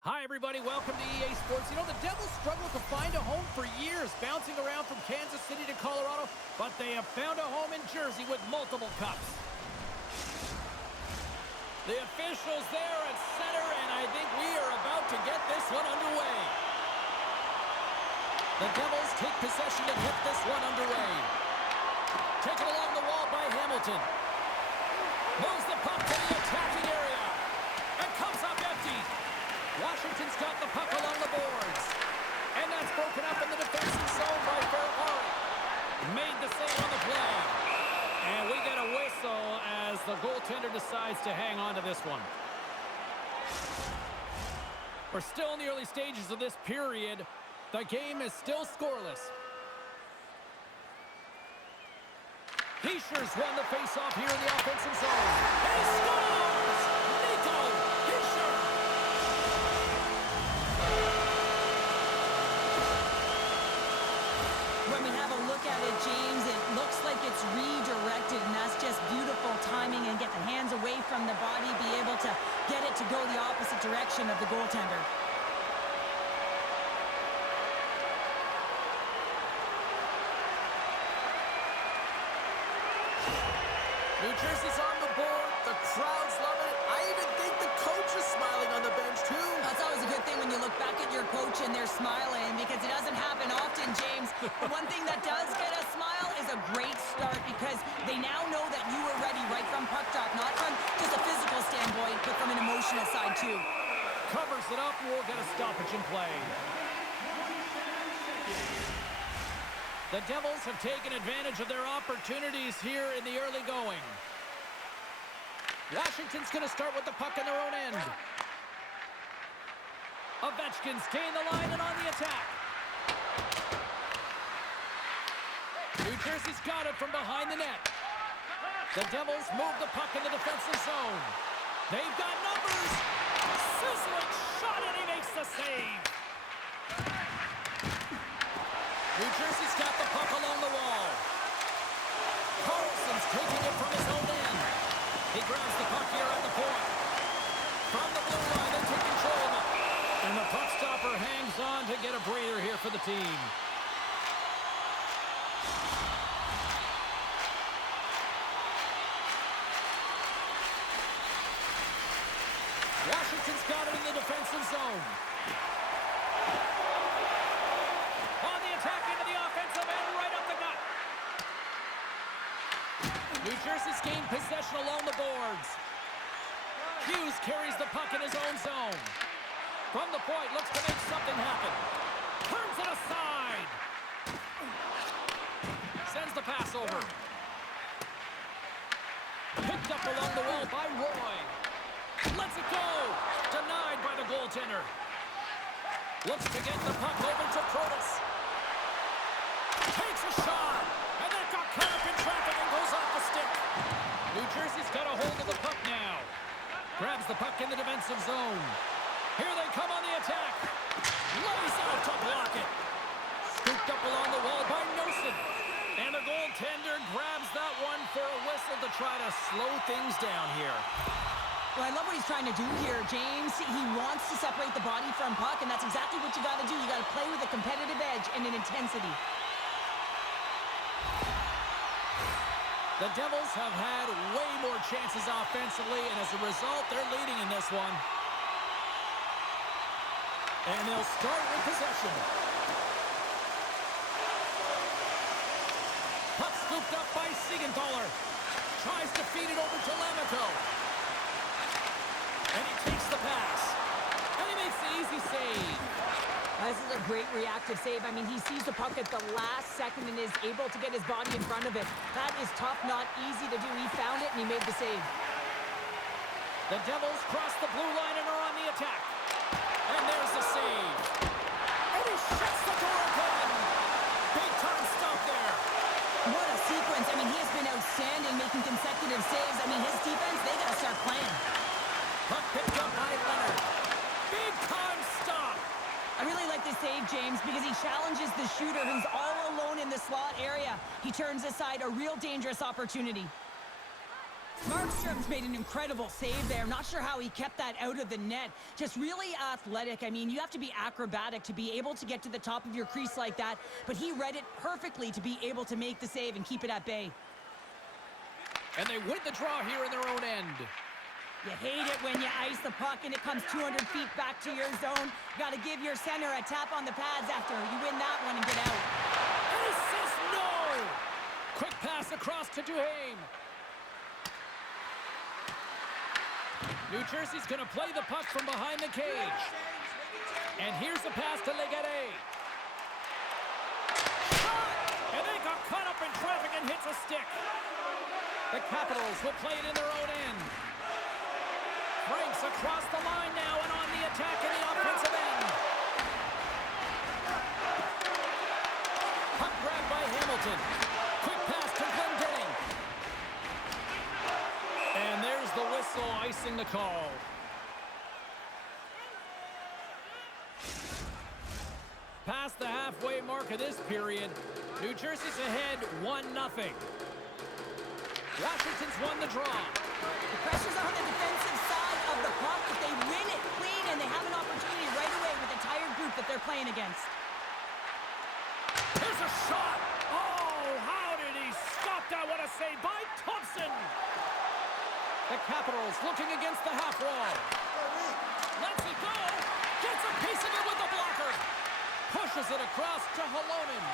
Hi, everybody. Welcome to EA Sports. You know, the Devils struggled to find a home for years, bouncing around from Kansas City to Colorado, but they have found a home in Jersey with multiple cups. The officials there at center, and I think we are about to get this one underway. The Devils take possession to get this one underway. Taken along the wall by Hamilton. Moves the puck to the attacking area. And comes up empty. Washington's got the puck along the boards. And that's broken up in the defensive zone by Ferrari. Made the save on the play. And we get a whistle as the goaltender decides to hang on to this one. We're still in the early stages of this period. The game is still scoreless. Heischer's won the faceoff here in the offensive zone. And he scores! Nico Hischier! When we have a look at it, James, it looks like it's redirected, and that's just beautiful timing and get the hands away from the body, be able to get it to go the opposite direction of the goaltender. New Jersey's on the board. The crowd's loving it. I even think the coach is smiling on the bench, too. That's always a good thing when you look back at your coach and they're smiling, because it doesn't happen often, James. But one thing that does get a smile is a great start, because they now know that you were ready right from puck drop, not from just a physical standpoint, but from an emotional side, too. Covers it up, and we'll get a stoppage in play. The Devils have taken advantage of their opportunities here in the early going. Washington's going to start with the puck in their own end. Ovechkin's gained the line and on the attack. New Jersey's got it from behind the net. The Devils move the puck in the defensive zone. They've got numbers. Sizzling shot, and he makes the save. New Jersey's got the puck along the wall. Carlson's taking it from his own end. He grabs the puck here at the point. From the blue line, they take control of it. And the puck stopper hangs on to get a breather here for the team. Washington's got it in the defensive zone. New Jersey's gained possession along the boards. Hughes carries the puck in his own zone. From the point, looks to make something happen. Turns it aside. Sends the pass over. Picked up along the wall by Roy. Lets it go. Denied by the goaltender. Looks to get the puck over to Protas. Takes a shot. And that got caught up in traffic and goes off the stick. New Jersey's got a hold of the puck now. Grabs the puck in the defensive zone. Here they come on the attack. Lays out to block it. Scooped up along the wall by Nosen. And the goaltender grabs that one for a whistle to try to slow things down here. Well, I love what he's trying to do here, James. He wants to separate the body from puck, and that's exactly what you got to do. You got to play with a competitive edge and an intensity. The Devils have had way more chances offensively, and as a result, they're leading in this one. And they'll start with possession. Puck scooped up by Siegenthaler. Tries to feed it over to Lamico. And he takes the pass. And he makes the easy save. This is a great reactive save. I mean, he sees the puck at the last second and is able to get his body in front of it. That is tough, not easy to do. He found it, and he made the save. The Devils cross the blue line and are on the attack. And there's the save. And he shuts the door again. Big time stop there. What a sequence. I mean, he has been outstanding making consecutive saves. I mean, his defense, they got to start playing. Puck picked up by Leonard. Big time stop. I really like this save, James, because he challenges the shooter who's all alone in the slot area. He turns aside a real dangerous opportunity. Markstrom's made an incredible save there. Not sure how he kept that out of the net. Just really athletic. I mean, you have to be acrobatic to be able to get to the top of your crease like that, but he read it perfectly to be able to make the save and keep it at bay. And they win the draw here in their own end. You hate it when you ice the puck and it comes 200 feet back to your zone. You got to give your center a tap on the pads after you win that one and get out. And he says no! Quick pass across to Duhaime. New Jersey's going to play the puck from behind the cage. And here's the pass to Legare. Shot! And they got caught up in traffic and hits a stick. The Capitals will play it in their own end. Franks across the line now and on the attack in the offensive end. Puck grab by Hamilton. Quick pass to Glendening. And there's the whistle icing the call. Past the halfway mark of this period, New Jersey's ahead 1-0. Washington's won the draw. The pressure's on the defensive side of the puck. If they win it clean and they have an opportunity right away with the tired group that they're playing against. Here's a shot. Oh, how did he stop that? What a save by Thompson. The Capitals looking against the half wall. Lets it go. Gets a piece of it with the blocker. Pushes it across to Halonen.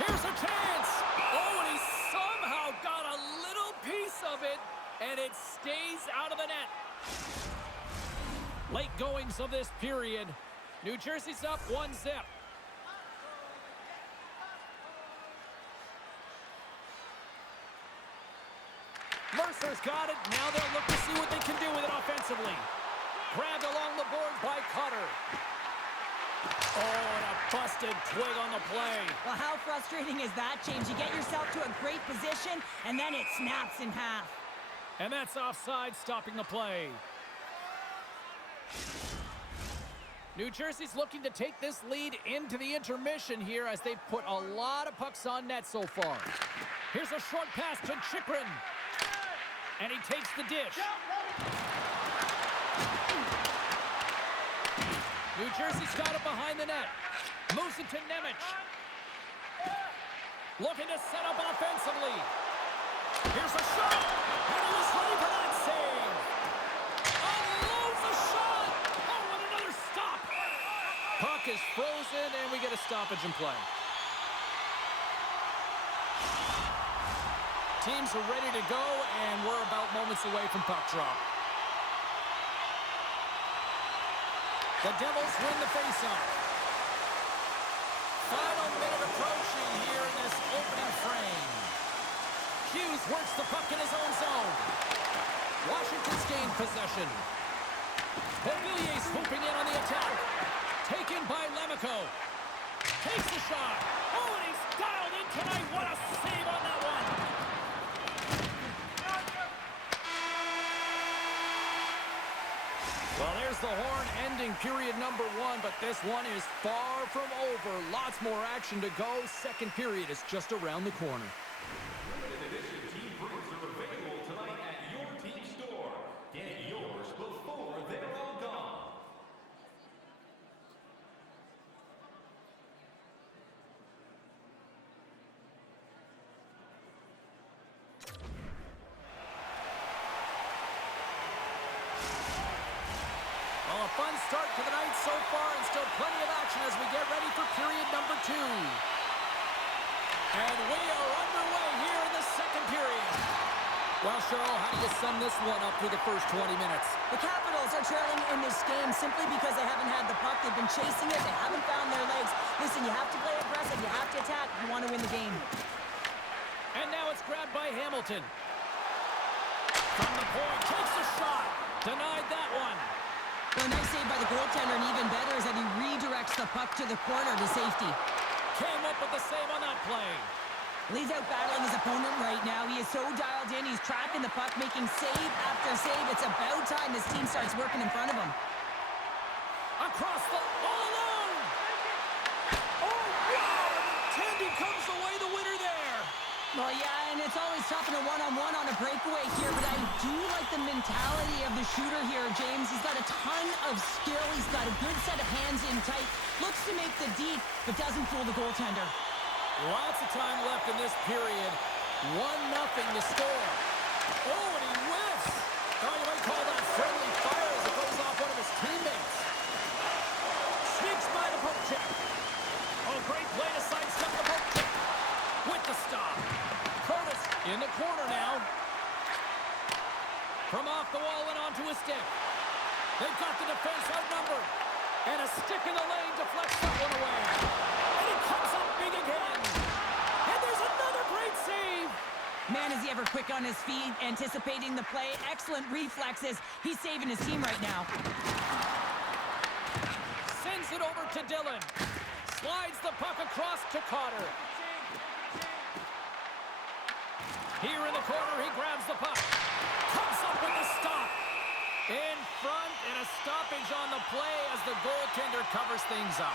Here's a chance. Oh, and he somehow got a little piece of it, and it stays out of the net. Late goings of this period. New Jersey's up 1-0. Mercer's got it. Now they'll look to see what they can do with it offensively. Grabbed along the boards by Cutter. Oh, and a busted twig on the play. Well, how frustrating is that, James? You get yourself to a great position, and then it snaps in half. And that's offside, stopping the play. New Jersey's looking to take this lead into the intermission here as they've put a lot of pucks on net so far. Here's a short pass to Chychrun. And he takes the dish. New Jersey's got it behind the net. Moves it to Nemec. Looking to set up offensively. Here's a shot. And he was ready for that save. Unloads the shot. Oh, and another stop. Puck is frozen, and we get a stoppage in play. Teams are ready to go, and we're about moments away from puck drop. The Devils win the faceoff. Final minute approaching here in this opening frame. Hughes works the puck in his own zone. Washington's gained possession. Beauvillier's swooping in on the attack. Taken by Lemico. Takes the shot. Oh, and he's dialed in tonight. What a save on that one. Well, there's the horn ending period number 1, but this one is far from over. Lots more action to go. Second period is just around the corner. Limited edition team prints are available tonight at your team store. Get yours before they're all gone. Well, a fun start to the night so far, and still plenty of action as we get ready for period number 2. And we are underway here in the second period. Well, Cheryl, how do you sum this one up through the first 20 minutes? The Capitals are trailing in this game simply because they haven't had the puck. They've been chasing it. They haven't found their legs. Listen, you have to play aggressive. You have to attack. You want to win the game. And now it's grabbed by Hamilton. From the point, takes the shot. Denied that one. Well, a nice save by the goaltender, and even better is that he redirects the puck to the corner to safety. Came up with the save on that play. Well, he's out battling his opponent right now. He is so dialed in. He's tracking the puck, making save after save. It's about time this team starts working in front of him. Across the... all alone! Oh, wow! Tandy comes away the winner there. Well, yeah, and it's always tough in a one-on-one on a breakaway here, but I do like the mentality of the shooter here, James. He's got a ton of skill. He's got a good set of hands in tight. Looks to make the deep, but doesn't fool the goaltender. Lots of time left in this period. 1-0 to score. Oh, and he whiffs. Oh, you might call that friendly fire as it goes off one of his teammates. Sneaks by the poke check. Oh, great play to sidestep the poke check. With the stop. Curtis in the corner now. From off the wall and onto his stick. They've got the defense outnumbered. And a stick in the lane deflects that one away. And he comes up big again. And there's another great save. Man, is he ever quick on his feet, anticipating the play. Excellent reflexes. He's saving his team right now. Sends it over to Dillon. Slides the puck across to Cotter. Here in the corner, he grabs the puck. Comes up with the stop. In front, and a stoppage on the play as the goaltender covers things up.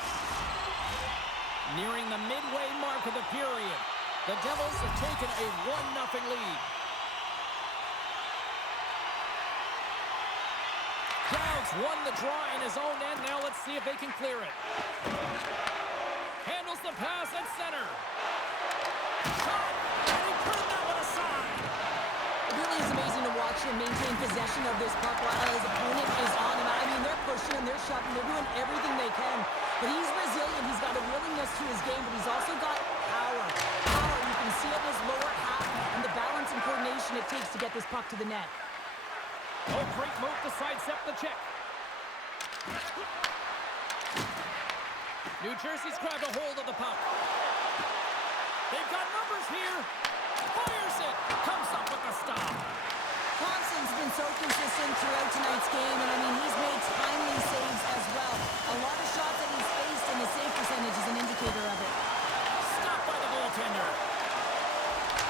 Nearing the midway mark of the period, the Devils have taken a 1-0 lead. Dowds won the draw in his own end. Now let's see if they can clear it. Handles the pass at center. Shot, and he turned that one aside. It really is amazing to watch him maintain possession of this puck while his opponent is on him. I mean, they're pushing him, they're shoving, they're doing everything they can. But he's resilient, he's got a willingness to his game, but he's also got power. Power, you can see it in his lower half and the balance and coordination it takes to get this puck to the net. Oh, great move to sidestep the check. New Jersey's grabbed a hold of the puck. They've got numbers here. Fires it. Comes up with the stop. Thompson's been so consistent throughout tonight's game, and I mean, he's made timely saves as well. A lot of shots that he's faced, and the save percentage is an indicator of it. Stopped by the goaltender.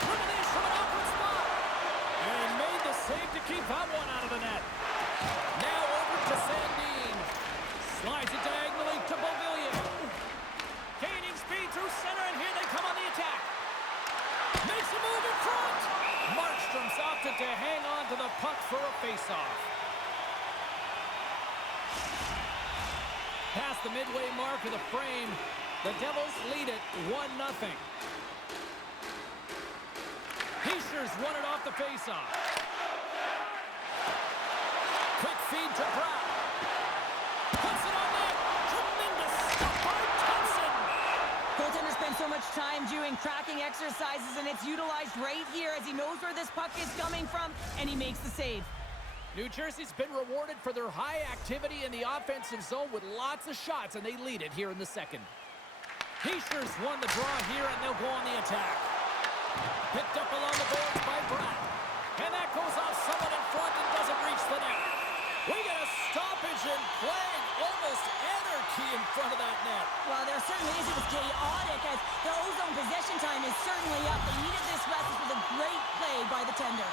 Termination from an awkward spot. And made the save to keep that one out of the net. Now over to Sandin. Slides it diagonally to Beauvillier. Gaining speed through center, and here they come on the attack. Makes a move in front. Markstrom's opted to hang on to the puck for a face-off. Past the midway mark of the frame, the Devils lead it 1-0. Heischer's won it off the face-off. Quick feed to Brown. Puts it on net. Tremendous stop by Thompson. Goaltender spends so much time doing cracking exercises, and it's utilized right here as he knows where this puck is coming from, and he makes the save. New Jersey's been rewarded for their high activity in the offensive zone with lots of shots, and they lead it here in the second. Heischer's won the draw here, and they'll go on the attack. Picked up along the boards by Brown. And that goes off someone in front and doesn't reach the net. We get a stoppage in play. Almost anarchy in front of that net. Well, there certainly is. It was chaotic as the ozone possession time is certainly up. They needed this rest with a great play by the tender.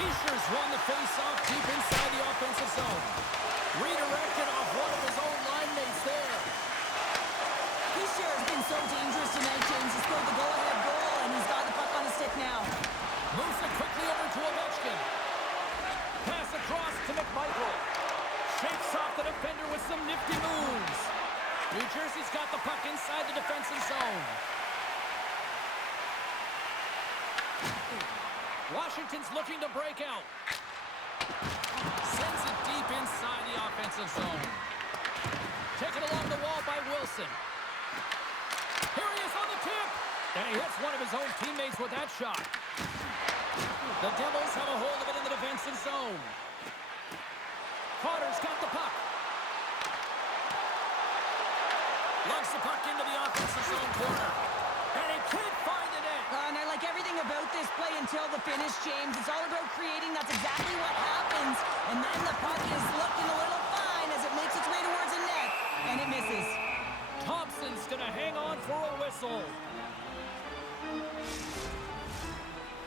Heischer's won the face-off deep inside the offensive zone. Redirected off one of his own line mates there. Heischer has been so dangerous tonight, James. He scored the go-ahead goal, and he's got the puck on his stick now. Moves it quickly over to Ovechkin. Pass across to McMichael. Shakes off the defender with some nifty moves. New Jersey's got the puck inside the defensive zone. Washington's looking to break out. Sends it deep inside the offensive zone. Taken along the wall by Wilson. Here he is on the tip. And he hits one of his own teammates with that shot. The Devils have a hold of it in the defensive zone. Carter's got the puck. Lugs the puck into the offensive zone corner. And he can't find the net. And I like everything about this play until the finish, James. It's all about creating. That's exactly what happens. And then the puck is looking a little fine as it makes its way towards the net. And it misses. Thompson's going to hang on for a whistle.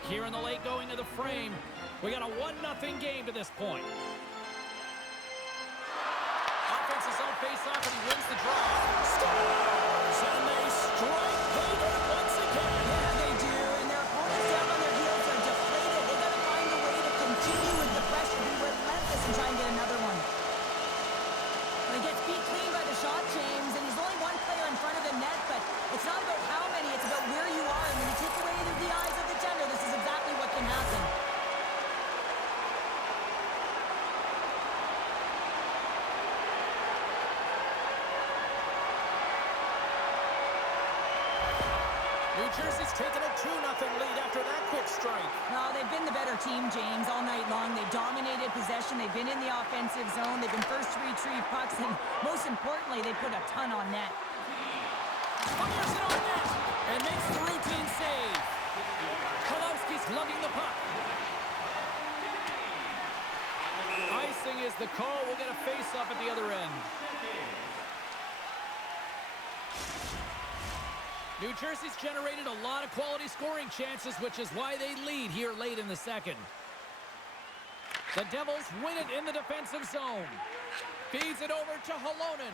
Here in the late going of the frame, we got a 1-0 game to this point. Offensive zone face-off, and he wins the draw. Scores! And they strike the Jersey's taken a 2-0 lead after that quick strike. No, they've been the better team, James, all night long. They've dominated possession. They've been in the offensive zone. They've been first to retrieve pucks, and most importantly, they put a ton on net. Fires it on net and makes the routine save. Kolowski's lugging the puck. Icing is the call. We'll get a face-off at the other end. New Jersey's generated a lot of quality scoring chances, which is why they lead here late in the second. The Devils win it in the defensive zone. Feeds it over to Halonen.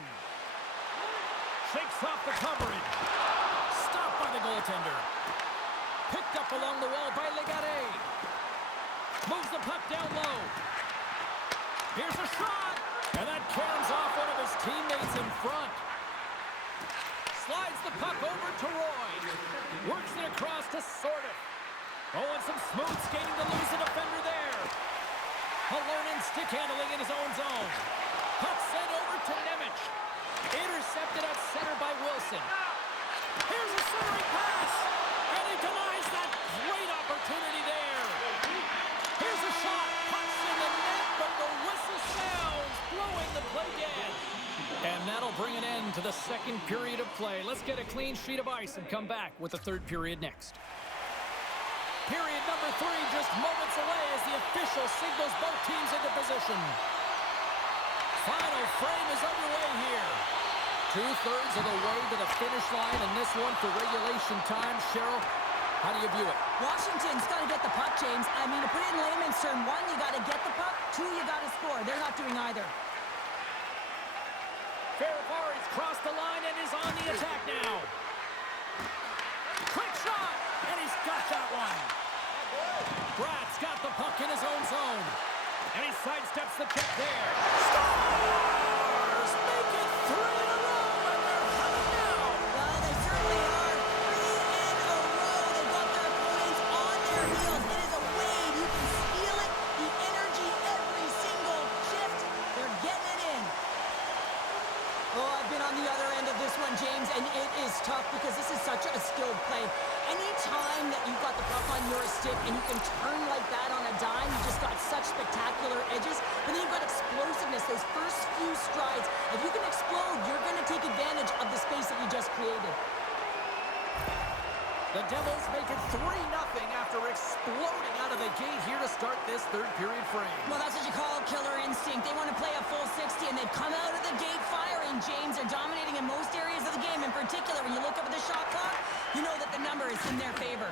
Shakes off the coverage. Stopped by the goaltender. Picked up along the wall by Legare. Moves the puck down low. Here's a shot. And that caroms off one of his teammates in front. Slides the puck over to Roy. Works it across to Sordiff. Oh, and some smooth skating to lose the defender there. Halonen stick handling in his own zone. Puck sent over to Nemec. Intercepted at center by Wilson. Here's a centering pass. And he denies that great opportunity there. Here's a shot. Puck's in the net, but the whistle sounds, blowing the play dead. And that'll bring an end to the second period of play. Let's get a clean sheet of ice and come back with the third period next. Period number 3 just moments away as the official signals both teams into position. Final frame is underway here. 2/3 of the way to the finish line, and this one for regulation time. Cheryl, how do you view it? Washington's got to get the puck, James. I mean, to put it in layman's term, 1, you got to get the puck. 2, you got to score. They're not doing either. Ferrari's crossed the line and is on the attack now. Quick shot, and he's got that one. Brad's got the puck in his own zone. And he sidesteps the check there. Stars make it 3 in a row, and they're hunting now. Well, they certainly are. 3 in a row. They've got their opponents on their heels. It is a wave. You can feel it. The energy every single shift. They're getting it in. Oh, I've been on the other end of this one, James, and it is tough because this is such a skilled play. Anytime that you've got the puck on your stick and you can turn like that on a dime, you just got such spectacular edges. But then you've got explosiveness, those first few strides. If you can explode, you're going to take advantage of the space that you just created. The Devils make it 3-0 after exploding out of the gate here to start this third period frame. Well, that's what you call killer instinct. They want to play a full 60, and they've come out of the gate firing, James. They're dominating in most areas of the game. In particular, when you look up at the shot clock, you know that the number is in their favor.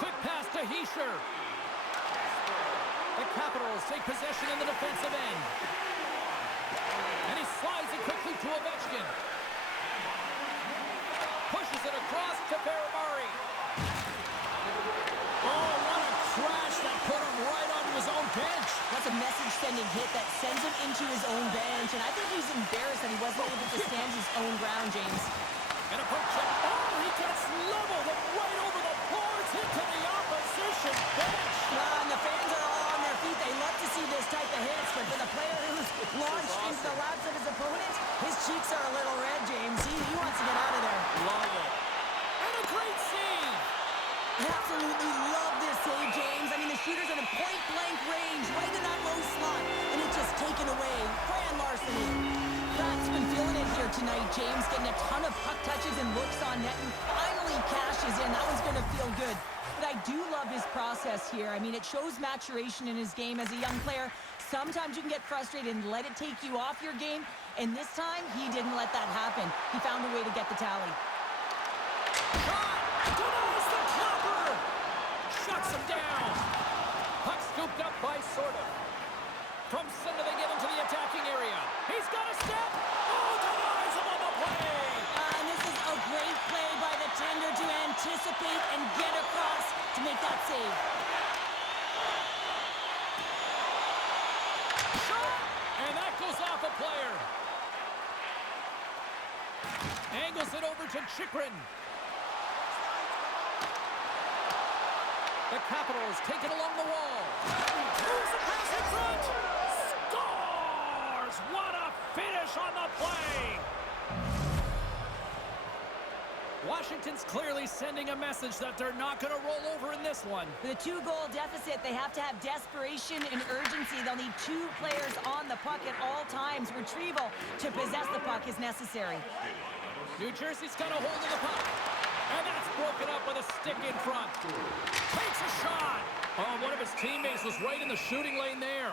Quick pass to Hischier. The Capitals take possession in the defensive end. And he slides it quickly to Ovechkin. Pushes it across to Ferrari. Oh, what a crash that put him right onto his own bench. That's a message-sending hit that sends him into his own bench, and I think he's embarrassed that he wasn't able to stand his own ground, James. And a poke check. Oh, he gets leveled and right over the boards into the opposition bench. Well, and the fans are all on their feet. They love to see this type of hits, but for the player who's launched into the laps of his opponent, his cheeks are a little red, James. He wants to get out of there. Love it. And a great save. I absolutely love this save, James. I mean, the shooter's in a point-blank range, right in that low slot, and it's just taken away. Fran Larson. Pratt's been feeling it here tonight, James, getting a ton of puck touches and looks on net, and finally cashes in. That one's going to feel good. But I do love his process here. I mean, it shows maturation in his game as a young player. Sometimes you can get frustrated and let it take you off your game, and this time, he didn't let that happen. He found a way to get the tally. Shot! Denies the clopper! Shuts him down! Puck scooped up by Sordiff. From center, they get into the attacking area. He's got a step! Oh, denies him on the play! And this is a great play by the tender to anticipate and get across to make that save. Shot! And that goes off a player. Angles it over to Chychrun. The Capitals take it along the wall. Moves the pass in front. Scores! What a finish on the play! Washington's clearly sending a message that they're not going to roll over in this one. With a 2-goal deficit, they have to have desperation and urgency. They'll need 2 players on the puck at all times. Retrieval to possess the puck is necessary. New Jersey's got a hold of the puck. And that's broken up with a stick in front. Takes a shot. Oh, one of his teammates was right in the shooting lane there.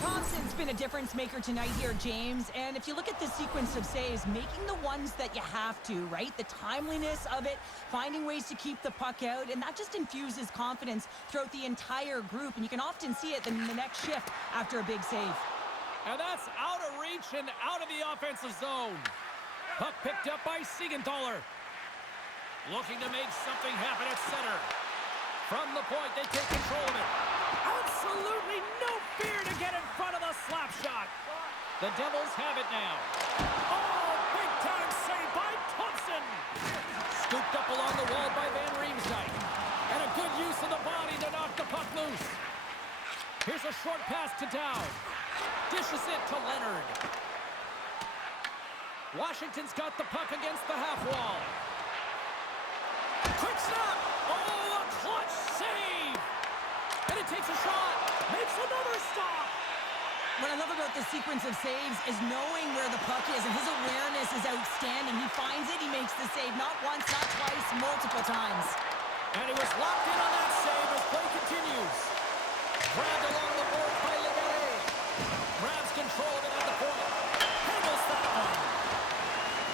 Thompson's been a difference maker tonight here, James. And if you look at the sequence of saves, making the ones that you have to, right? The timeliness of it, finding ways to keep the puck out, and that just infuses confidence throughout the entire group. And you can often see it in the next shift after a big save. And that's out of reach and out of the offensive zone. Puck picked up by Siegenthaler. Looking to make something happen at center. From the point, they take control of it. Absolutely no fear to get in front of the slap shot. The Devils have it now. Oh, big time save by Thompson. Scooped up along the wall by Van Riemsdyk. And a good use of the body to knock the puck loose. Here's a short pass to Dowd. Dishes it to Leonard. Washington's got the puck against the half wall. Quick snap! Oh, a clutch save! And it takes a shot. Makes another stop. What I love about this sequence of saves is knowing where the puck is, and his awareness is outstanding. He finds it, he makes the save, not once, not twice, multiple times. And he was locked in on that save as play continues. Grabbed along the boards by Legare. Grabs control of it at the point. Handles that one.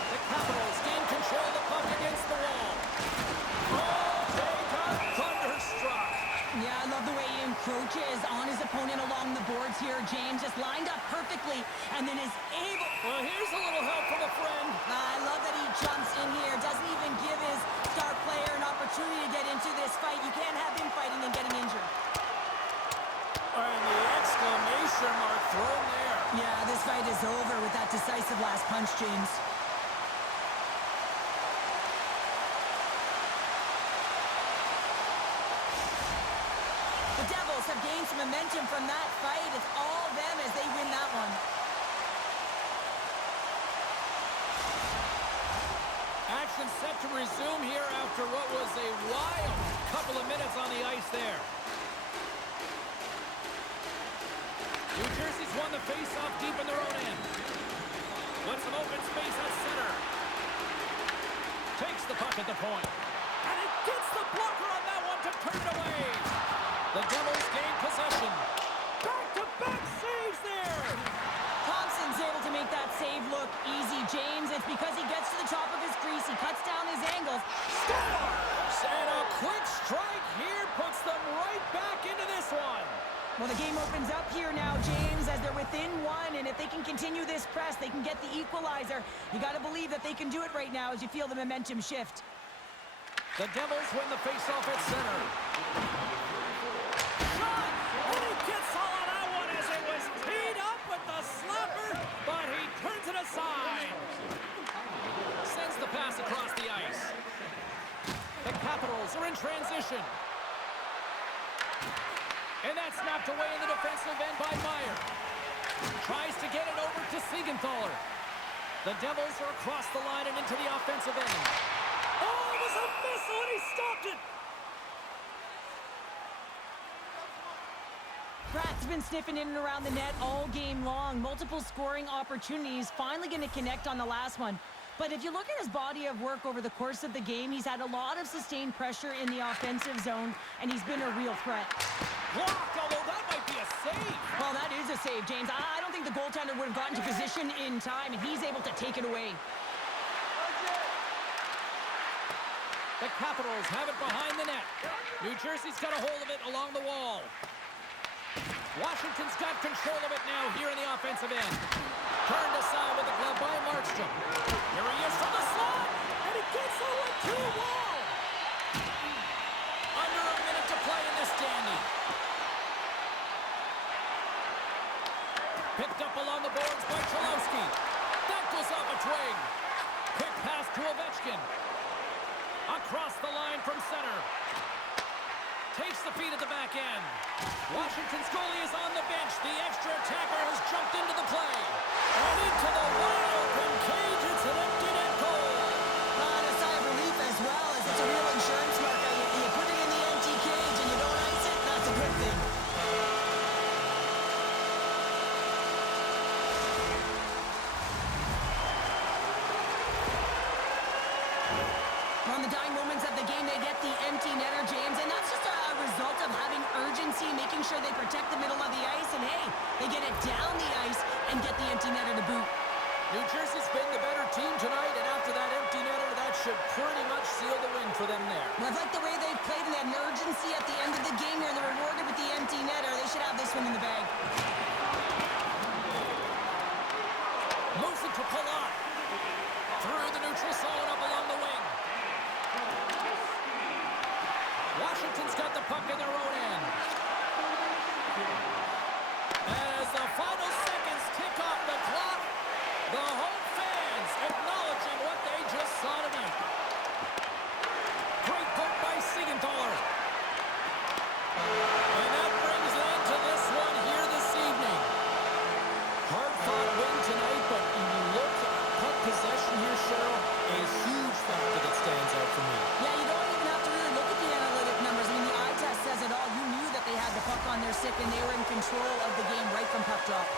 The Capitals gain control of the puck against the wall. Oh, they got thunderstruck. Yeah, I love the way he encroaches on his opponent along the boards here. James just lined up perfectly and then is able... Well, here's a little help from a friend. I love that he jumps in here. Doesn't even give his star player an opportunity to get into this fight. You can't have him fighting and getting injured. And the exclamation mark thrown there. Yeah, this fight is over with that decisive last punch, James. The Devils have gained some momentum from that fight. It's all them as they win that one. Action set to resume here after what was a wild couple of minutes on the ice there. New Jersey's won the face-off deep in their own end. Wants some open space at center. Takes the puck at the point. And it gets the blocker on that one to turn it away. The Devils gain possession. Back-to-back saves there. Thompson's able to make that save look easy, James. It's because he gets to the top of his crease. He cuts down his angles. Scores! And a quick strike here puts them right back into this one. Well, the game opens up here now, James, as they're within one, and if they can continue this press, they can get the equalizer. You got to believe that they can do it right now as you feel the momentum shift. The Devils win the faceoff at center. Shot! And he gets all of that one as it was teed up with the slapper, but he turns it aside. Sends the pass across the ice. The Capitals are in transition. And that's snapped away in the defensive end by Meyer. Tries to get it over to Siegenthaler. The Devils are across the line and into the offensive end. Oh, it was a missile and he stopped it. Pratt's been sniffing in and around the net all game long. Multiple scoring opportunities. Finally going to connect on the last one. But if you look at his body of work over the course of the game, he's had a lot of sustained pressure in the offensive zone, and he's been a real threat. Blocked, although that might be a save. Well, that is a save, James. I don't think the goaltender would have gotten to position in time, and he's able to take it away. The Capitals have it behind the net. New Jersey's got a hold of it along the wall. Washington's got control of it now here in the offensive end. Turned aside with the glove by Markstrom. Here he is from the slot, and he gets over to the wall. Under a minute to play in this dandy. Picked up along the boards by Cholowski. That goes off a twig. Quick pass to Ovechkin. Across the line from center. Takes the feed at the back end. Washington's goalie is on the bench. The extra attacker has jumped into the play. And into the wide open cage. It's an empty net goal. And a sigh of relief as well, as it's a real insurance marker. You put it in the empty cage and you don't ice it, that's a good thing. On the dying moments of the game, they get the empty netter, James, and that's just a result of having urgency, making sure they protect the middle of the ice, and hey, they get it down the ice and get the empty netter to boot. New Jersey's been the better team tonight, and after that empty netter, that should pretty much seal the win for them there. Well, I like the way they've played in that urgency at the end of the game here, and they're rewarded with the empty netter. They should have this one in the bag. Moves it to Palat. Through the neutral zone, up along the wing. Washington's got the puck in their own end. As the final seconds tick off the clock, the home fans acknowledging what they just saw tonight. Great poke by Siegenthaler. And that brings an end to this one here this evening. Hard-fought win tonight, but when you look at puck possession here, Cheryl, a huge factor that stands out for me. Yeah, you don't even have to really look at the analytic numbers. I mean, the eye test says it all. You knew that they had the puck on their stick, and they were in control of the game right from puck drop.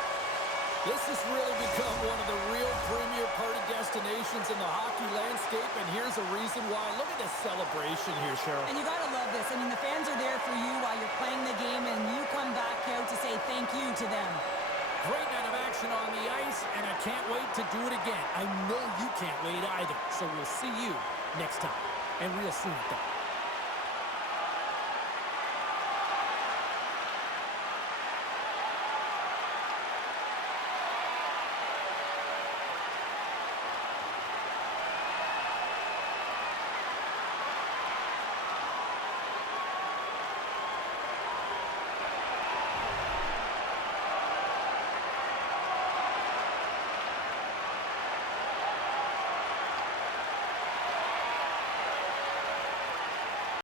This has really become one of the real premier party destinations in the hockey landscape, and here's a reason why. Look at this celebration here, Cheryl. And you got to love this. I mean, the fans are there for you while you're playing the game, and you come back out to say thank you to them. Great night of action on the ice, and I can't wait to do it again. I know you can't wait either, so we'll see you next time, and real soon at that.